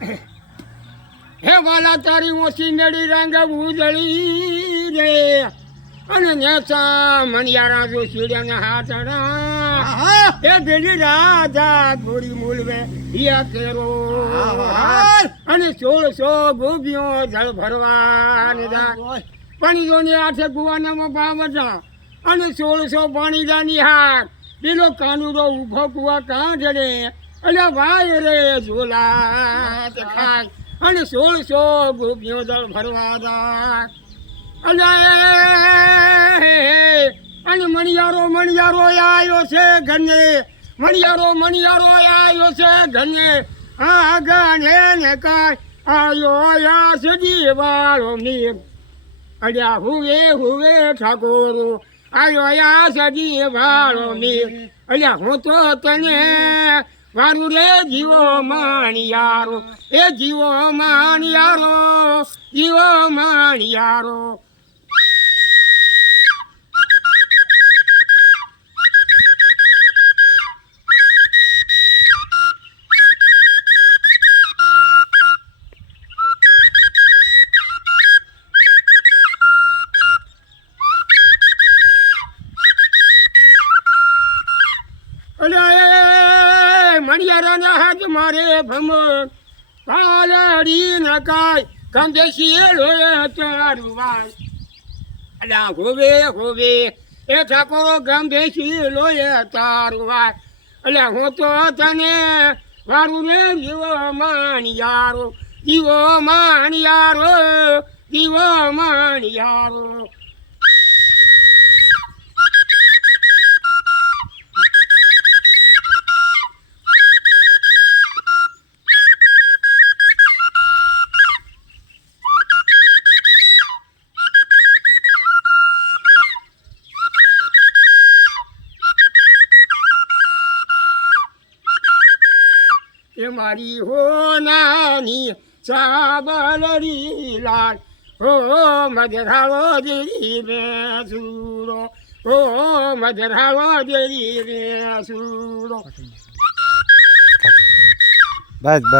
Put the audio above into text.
હે વાલા તારી ઓછી નડી રંગ ઉજળી રે. અને નેસા મણિયારા જો સીડ્યાના હાથ રા એ પેલી રાધા ગોરી મૂલવે હિયા કેરો! અને સોળસો ગોબીઓ જળ ભરવા પણ જા પાણીજોની આઠે કુવાનામાં ભાવ હતા અને સોળસો પાણીદાની હાર. પેલો કાનુડો ઊભો કુવા કાં જડે અલ્યા ભાઈ રે ઝોલા ખાય અને સોળસો ગોપીઓ દળ ભરવા હતા અલ્યા અને મણિયારો મણિયારો આવ્યો છે ઘને મણિયારો મણિયારો આવ્યો છે ઘને આ ગણે ને કાય આયો યા સજી વાળો મીર. અડ્યા હુવે હુવે ઠાકોરો. આયો યા સજી વાળો મીર. અલ્યા હું તો તને મારું લે જીવો માણિયારો એ જીવો માણિયારો જીવો માણિયારો એ હાથ મારે ભમ. પાલડી નકાય કંદેશી લોય તારું અલ્યા હોવે હોવે, એ ઠાકોરો ગંભેશી લોય તારું વાય અલ્યા હું તો તને મારું ને જીવો માણિયારો જીવો માણિયારો જીવો માણિયારો. એ મારી હો નાની ચાબલરી લાલ હો મધરાળો દેરી રે સુરો હો મધરાળો દેરી રે સુરો બસ બસ.